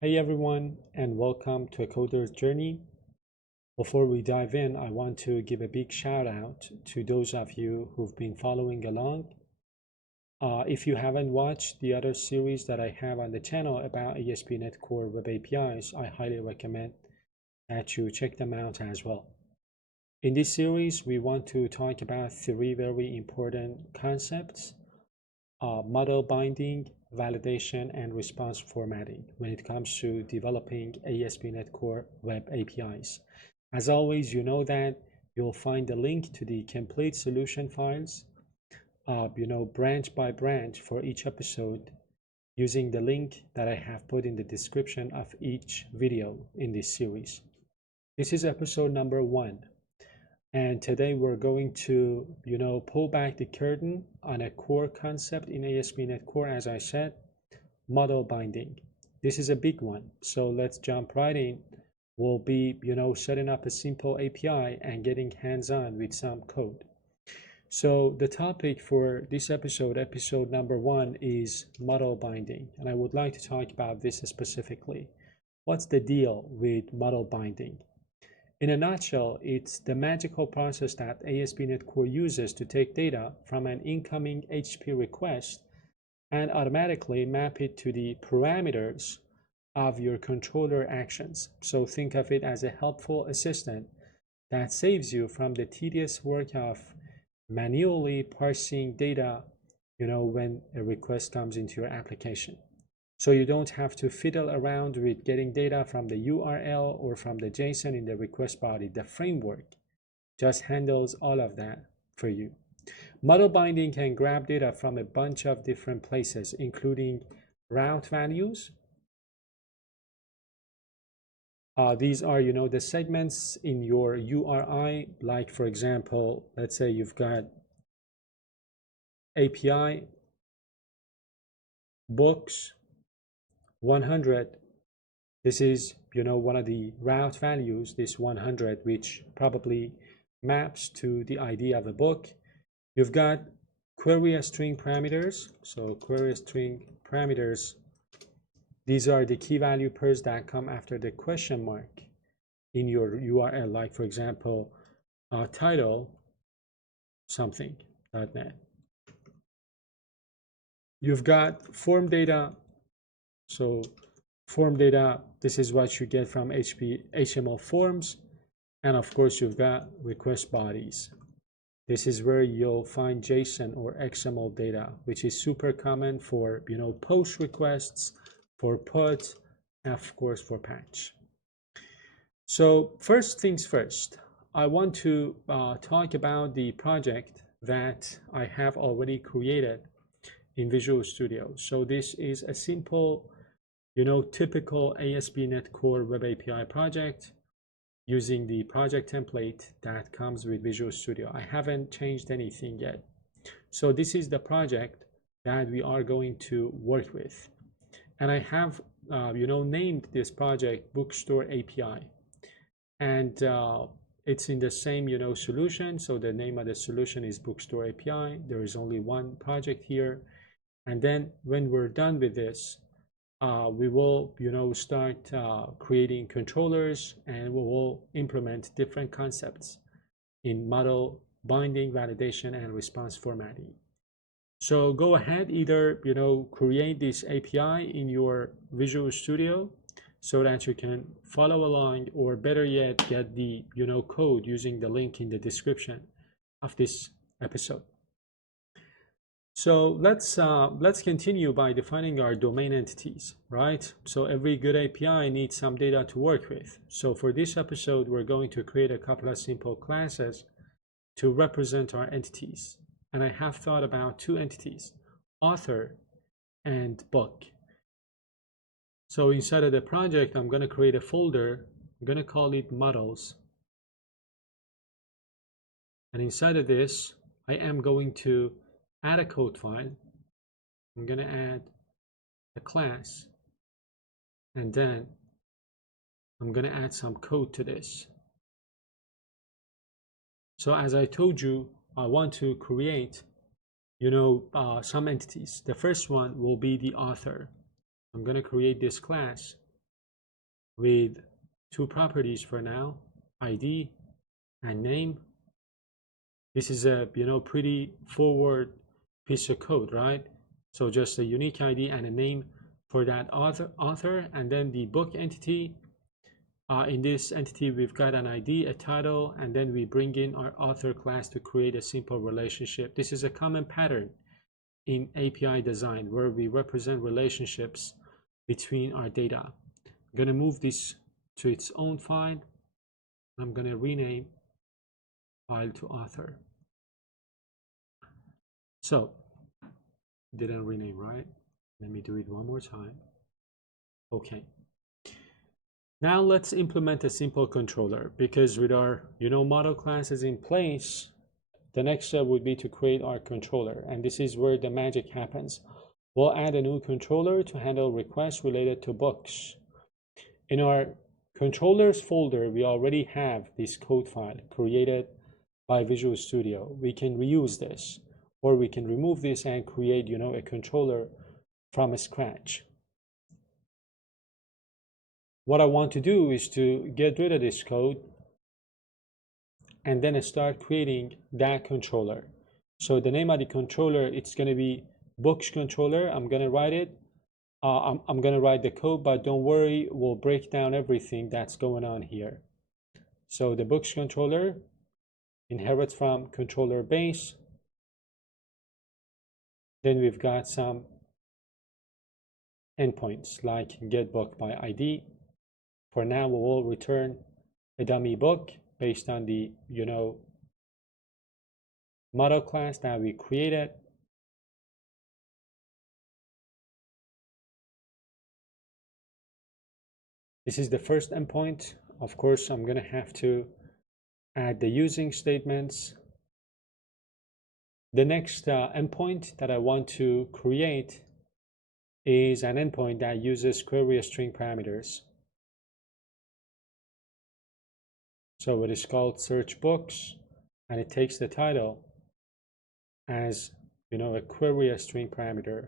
Hey everyone, and welcome to A Coder's Journey. Before we dive in, I want to give a big shout out to those of you who've been following along. If you haven't watched the other series that I have on the channel about ASP.NET Core Web APIs, I highly recommend that you check them out as well. In this series, we want to talk about three very important concepts: model binding, validation, and response formatting when it comes to developing ASP.NET Core Web APIs. As always, you know that you'll find a link to the complete solution files, branch by branch for each episode using the link that I have put in the description of each video in this series. This is episode number 1. And today we're going to, pull back the curtain on a core concept in ASP.NET Core, as I said, model binding. This is a big one. So let's jump right in. We'll be, setting up a simple API and getting hands-on with some code. So the topic for this episode number 1, is model binding. And I would like to talk about this specifically. What's the deal with model binding? In a nutshell, it's the magical process that ASP.NET Core uses to take data from an incoming HTTP request and automatically map it to the parameters of your controller actions. So think of it as a helpful assistant that saves you from the tedious work of manually parsing data, when a request comes into your application. So you don't have to fiddle around with getting data from the URL or from the JSON in the request body. The framework just handles all of that for you. Model binding can grab data from a bunch of different places, including route values. These are, the segments in your URI, like for example, let's say you've got API, books, 100. This is, one of the route values, this 100, which probably maps to the ID of a book. You've got query string parameters. So query string parameters, these are the key value pairs that come after the question mark in your URL, like for example, title something.net. You've got form data. So form data, this is what you get from HTML forms. And of course, you've got request bodies. This is where you'll find JSON or XML data, which is super common for, post requests, for put, and of course for patch. So first things first, I want to talk about the project that I have already created in Visual Studio. So this is a simple, typical ASP.NET Core Web API project using the project template that comes with Visual Studio. I haven't changed anything yet. So this is the project that we are going to work with. And I have, named this project Bookstore API. And it's in the same, solution. So the name of the solution is Bookstore API. There is only one project here. And then when we're done with this, we will, start creating controllers, and we will implement different concepts in model binding, validation, and response formatting. So go ahead, either, create this API in your Visual Studio so that you can follow along, or better yet, get the, code using the link in the description of this episode. So let's continue by defining our domain entities, right? So every good API needs some data to work with. So for this episode, we're going to create a couple of simple classes to represent our entities. And I have thought about two entities, author and book. So inside of the project, I'm going to create a folder. I'm going to call it models. And inside of this, I am going to add a code file. I'm going to add a class, and then I'm going to add some code to this. So as I told you, I want to create, some entities. The first one will be the author. I'm going to create this class with two properties for now, ID and name. This is a pretty forward piece of code, right? So just a unique ID and a name for that author, and then the book entity. In this entity, we've got an ID, a title, and then we bring in our author class to create a simple relationship. This is a common pattern in API design where we represent relationships between our data. I'm going to move this to its own file. I'm going to rename file to author. So, didn't rename, right? Let me do it one more time. Okay. Now let's implement a simple controller, because with our model classes in place, the next step would be to create our controller, and this is where the magic happens. We'll add a new controller to handle requests related to books. In our controllers folder, we already have this code file created by Visual Studio. We can reuse this, or we can remove this and create a controller from scratch. What I want to do is to get rid of this code and then start creating that controller. So the name of the controller, it's going to be books controller. I'm going to write it. I'm going to write the code, but don't worry, we'll break down everything that's going on here. So the books controller inherits from controller base. Then we've got some endpoints like get book by ID. For now, we will return a dummy book based on the model class that we created. This is the first endpoint. Of course, I'm going to have to add the using statements. The next endpoint that I want to create is an endpoint that uses query string parameters. So it is called search books, and it takes the title as a query string parameter.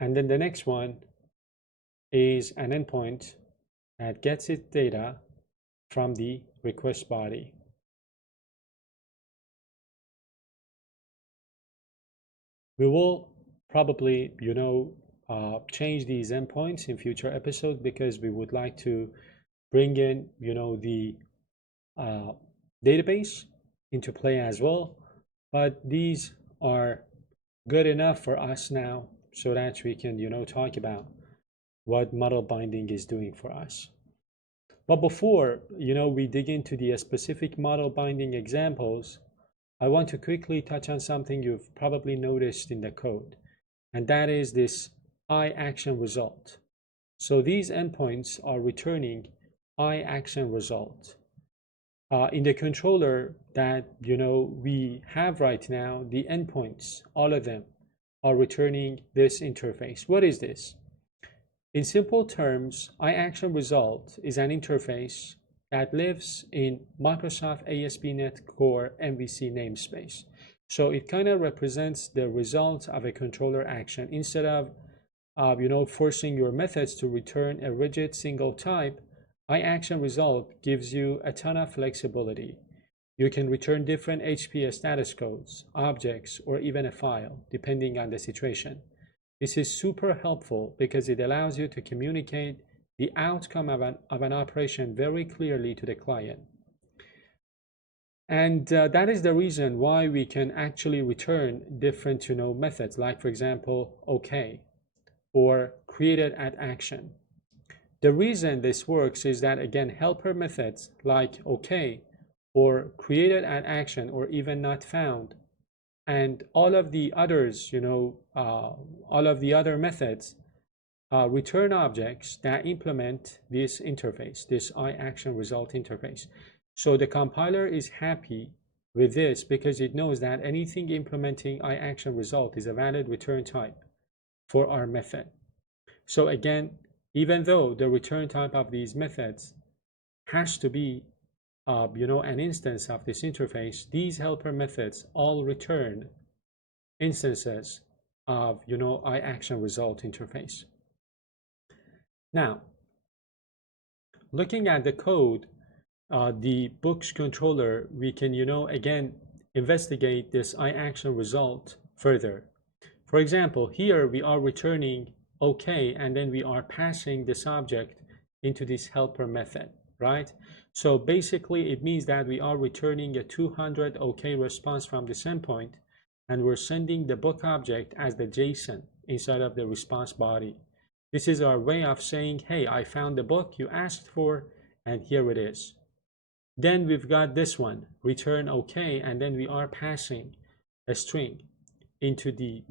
And then the next one is an endpoint that gets its data from the request body. We will probably change these endpoints in future episodes, because we would like to bring in the database into play as well, but these are good enough for us now so that we can talk about what model binding is doing for us. But before we dig into the specific model binding examples, I want to quickly touch on something you've probably noticed in the code, and that is this iActionResult. So these endpoints are returning iActionResult. In the controller that we have right now, the endpoints, all of them, are returning this interface. What is this? In simple terms, iActionResult is an interface that lives in Microsoft ASP.NET Core MVC namespace. So it kind of represents the result of a controller action. Instead of forcing your methods to return a rigid single type, iActionResult gives you a ton of flexibility. You can return different HP status codes, objects, or even a file, depending on the situation. This is super helpful because it allows you to communicate the outcome of an operation very clearly to the client. And that is the reason why we can actually return different methods, like for example, OK, or created at action. The reason this works is that, again, helper methods like OK or created at action or even not found, and all of the others, all of the other methods return objects that implement this interface, this iActionResult interface. So the compiler is happy with this because it knows that anything implementing iActionResult is a valid return type for our method. So again, even though the return type of these methods has to be an instance of this interface, these helper methods all return instances of iActionResult interface. Now, looking at the code, the books controller, we can, again, investigate this iAction result further. For example, here we are returning OK, and then we are passing this object into this helper method, right? So basically, it means that we are returning a 200 OK response from this endpoint, and we're sending the book object as the JSON inside of the response body. This is our way of saying, hey, I found the book you asked for, and here it is. Then we've got this one, return OK, and then we are passing a string into the,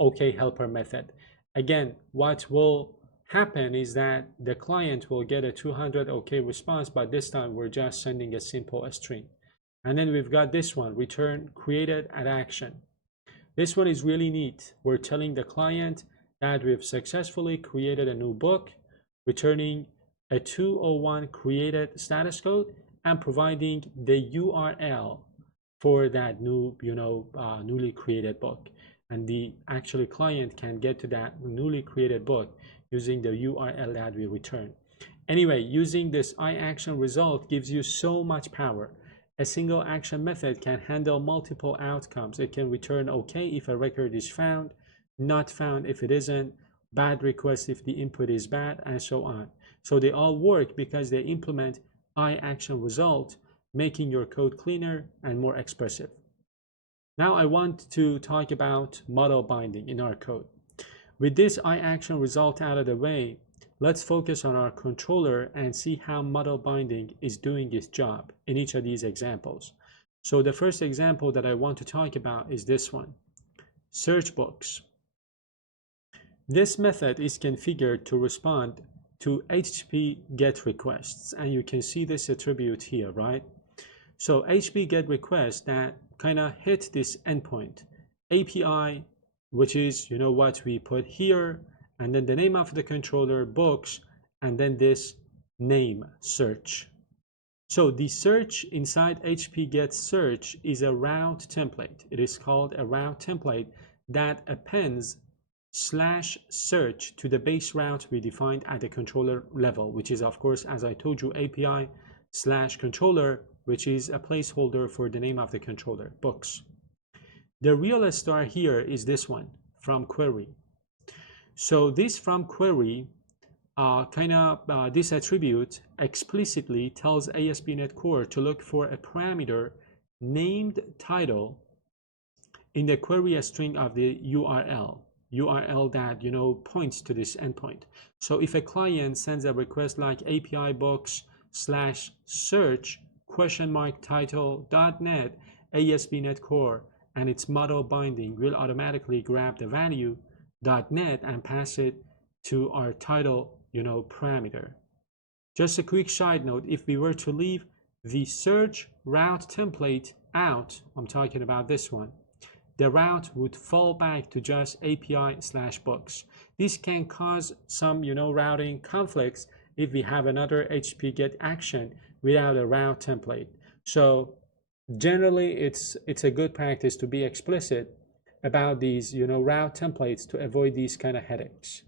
OK helper method. Again, what will happen is that the client will get a 200 OK response, but this time we're just sending a simple string. And then we've got this one, return created at action. This one is really neat. We're telling the client that we've successfully created a new book, returning a 201 created status code, and providing the URL for that new, newly created book. And the actually client can get to that newly created book using the URL that we return. Anyway, using this iAction result gives you so much power. A single action method can handle multiple outcomes. It can return OK if a record is found, not found if it isn't, bad request if the input is bad, and so on. So they all work because they implement iAction result, making your code cleaner and more expressive. Now I want to talk about model binding in our code. With this iAction result out of the way, let's focus on our controller and see how model binding is doing its job in each of these examples. So the first example that I want to talk about is this one, search books. This method is configured to respond to HTTP GET requests, and you can see this attribute here, right? So HTTP GET requests that kind of hit this endpoint, API, which is, what we put here, and then the name of the controller, books, and then this name, search. So the search inside HTTP GET search is a route template. It is called a route template that appends /search to the base route we defined at the controller level, which is, of course, as I told you, API /controller, which is a placeholder for the name of the controller, books. The real star here is this one, from query. So this from query, this attribute explicitly tells ASP.NET Core to look for a parameter named title in the query string of the URL that points to this endpoint. So if a client sends a request like API books /search $title.net, ASP.NET Core and its model binding will automatically grab the value .net and pass it to our title parameter. Just a quick side note, if we were to leave the search route template out, I'm talking about this one, the route would fall back to just API/books. This can cause some routing conflicts if we have another HTTP GET action without a route template. So generally it's a good practice to be explicit about these route templates to avoid these kind of headaches.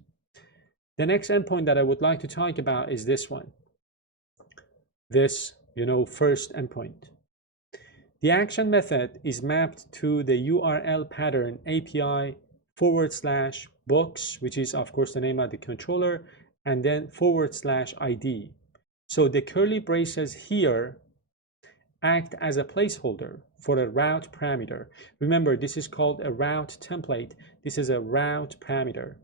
The next endpoint that I would like to talk about is this one, this first endpoint. The action method is mapped to the URL pattern API /books, which is of course the name of the controller, and then /ID. So the curly braces here act as a placeholder for a route parameter. Remember, this is called a route template. This is a route parameter.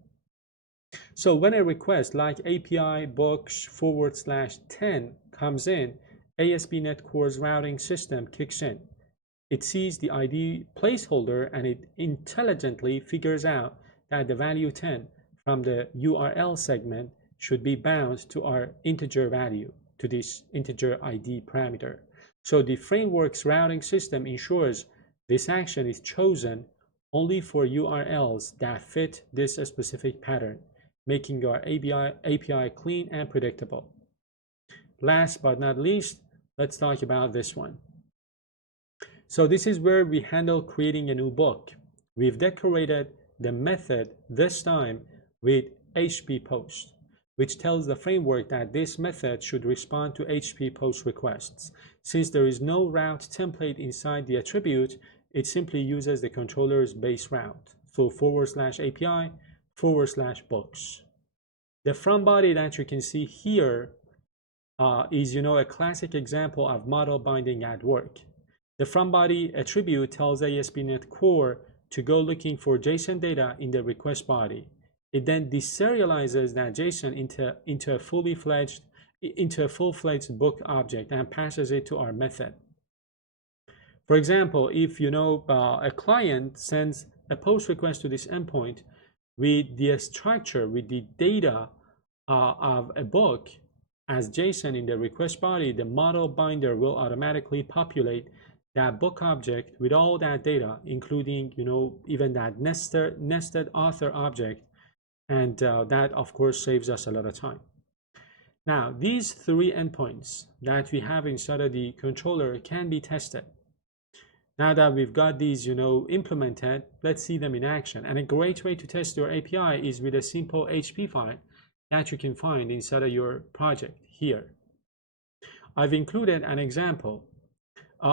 So when a request like API books /10 comes in, ASP.NET Core's routing system kicks in. It sees the ID placeholder and it intelligently figures out that the value 10 from the URL segment should be bound to our integer value, to this integer ID parameter. So the framework's routing system ensures this action is chosen only for URLs that fit this specific pattern, making our API clean and predictable. Last but not least, let's talk about this one. So this is where we handle creating a new book. We've decorated the method this time with HTTP post, which tells the framework that this method should respond to HTTP post requests. Since there is no route template inside the attribute, it simply uses the controller's base route. So /API/books. The from body that you can see here is, a classic example of model binding at work. The from body attribute tells ASP.NET Core to go looking for JSON data in the request body. It then deserializes that JSON into a full-fledged book object and passes it to our method. For example, if a client sends a post request to this endpoint with the structure, with the data of a book as JSON in the request body, the model binder will automatically populate that book object with all that data, including even that nested author object, and that of course saves us a lot of time. Now these three endpoints that we have inside of the controller can be tested. Now that we've got these implemented, let's see them in action. And a great way to test your API is with a simple HTTP file that you can find inside of your project here. I've included an example,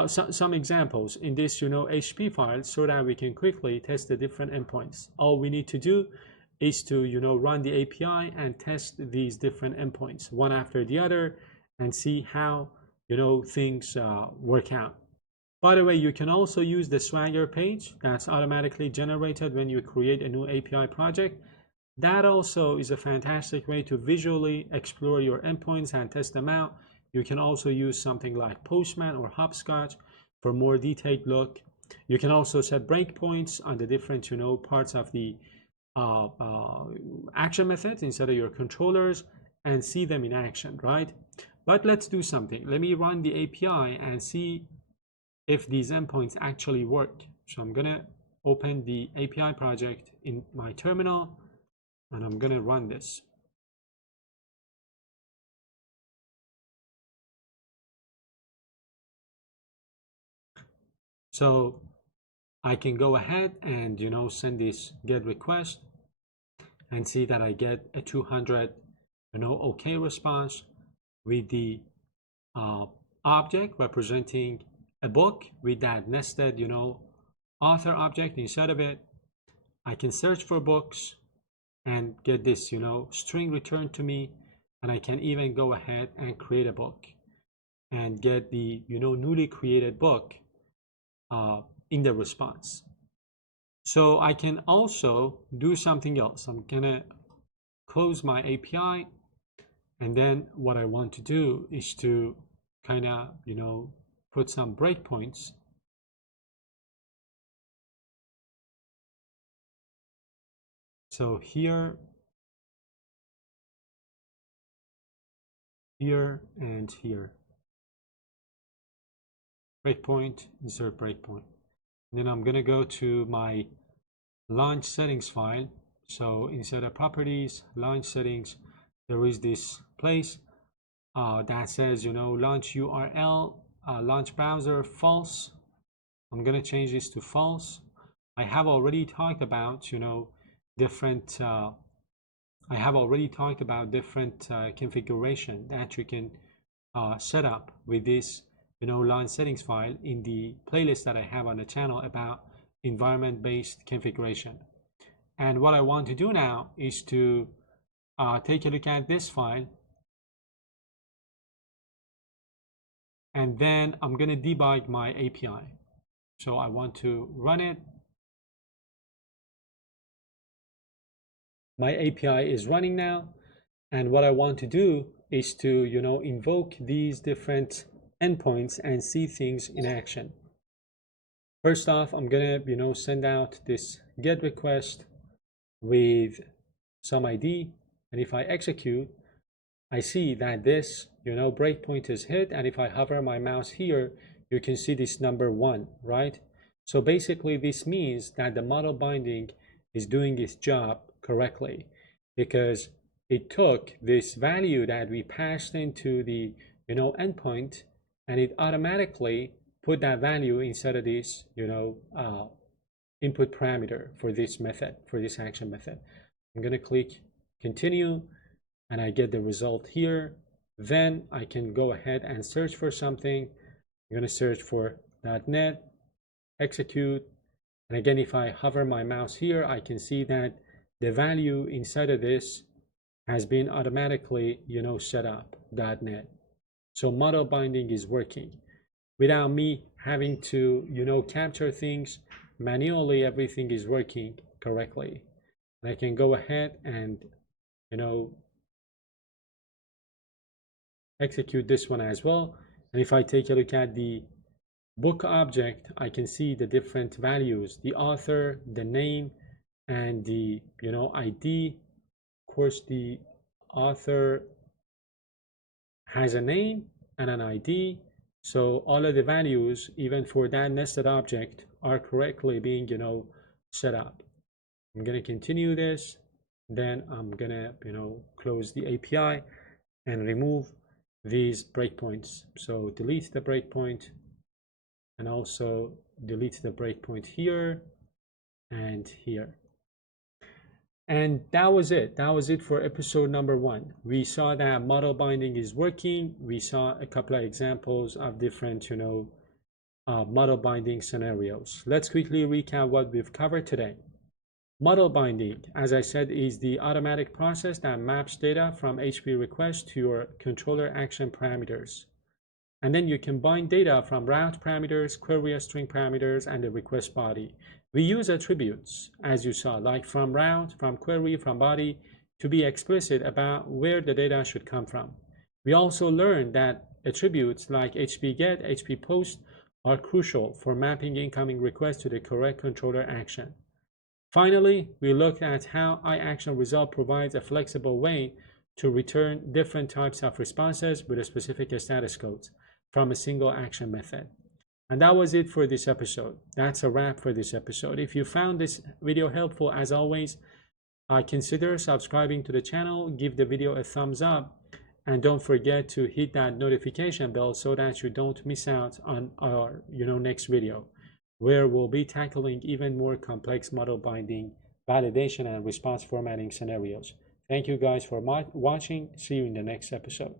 some examples in this HTTP file so that we can quickly test the different endpoints. All we need to do is to run the API and test these different endpoints one after the other and see how things work out. By the way, you can also use the Swagger page that's automatically generated when you create a new API project. That also is a fantastic way to visually explore your endpoints and test them out. You can also use something like Postman or Hopscotch for more detailed look. You can also set breakpoints on the different parts of the action methods inside of your controllers and see them in action, right? But let's do something. Let me run the API and see if these endpoints actually work. So I'm gonna open the API project in my terminal and I'm gonna run this. So I can go ahead and send this GET request and see that I get a 200 OK response with the object representing a book with that nested author object inside of it. I can search for books and get this string returned to me, and I can even go ahead and create a book and get the newly created book in the response. So I can also do something else. I'm gonna close my API, and then what I want to do is to kind of put some breakpoints. So here, and here. Breakpoint, insert breakpoint. And then I'm gonna go to my launch settings file. So inside of properties, launch settings, there is this place that says launch URL, launch browser false. I'm gonna change this to false. I have already talked about different configuration that you can set up with this launch settings file in the playlist that I have on the channel about environment-based configuration. And what I want to do now is to take a look at this file, and then I'm going to debug my API. So I want to run it. My API is running now, and what I want to do is to invoke these different endpoints and see things in action. First off, I'm gonna send out this GET request with some ID, and if I execute, I see that this breakpoint is hit, and if I hover my mouse here, you can see this number 1, right? So basically this means that the model binding is doing its job correctly, because it took this value that we passed into the endpoint, and it automatically put that value inside of this input parameter for this method, for this action method. I'm going to click continue, and I get the result here. Then I can go ahead and search for something. I'm going to search for .NET, execute, and again, if I hover my mouse here, I can see that the value inside of this has been automatically, set up, .NET. So model binding is working without me having to, capture things manually. Everything is working correctly. And I can go ahead and, execute this one as well. And if I take a look at the book object, I can see the different values, the author, the name, and the ID. Of course, the author has a name and an ID, so all of the values, even for that nested object, are correctly being set up. I'm going to continue this, then I'm going to close the API and remove these breakpoints. So delete the breakpoint and also delete the breakpoint here and here. And that was it. That was it for episode number 1. We saw that model binding is working. We saw a couple of examples of different, model binding scenarios. Let's quickly recap what we've covered today. Model binding, as I said, is the automatic process that maps data from HTTP requests to your controller action parameters. And then you can bind data from route parameters, query string parameters, and the request body. We use attributes, as you saw, like from route, from query, from body, to be explicit about where the data should come from. We also learned that attributes like HTTP GET, HTTP POST are crucial for mapping incoming requests to the correct controller action. Finally, we looked at how iActionResult provides a flexible way to return different types of responses with a specific status codes from a single action method. And that was it for this episode. That's a wrap for this episode. If you found this video helpful, as always, consider subscribing to the channel, give the video a thumbs up, and don't forget to hit that notification bell so that you don't miss out on our next video, where we'll be tackling even more complex model binding, validation, and response formatting scenarios. Thank you guys for watching. See you in the next episode.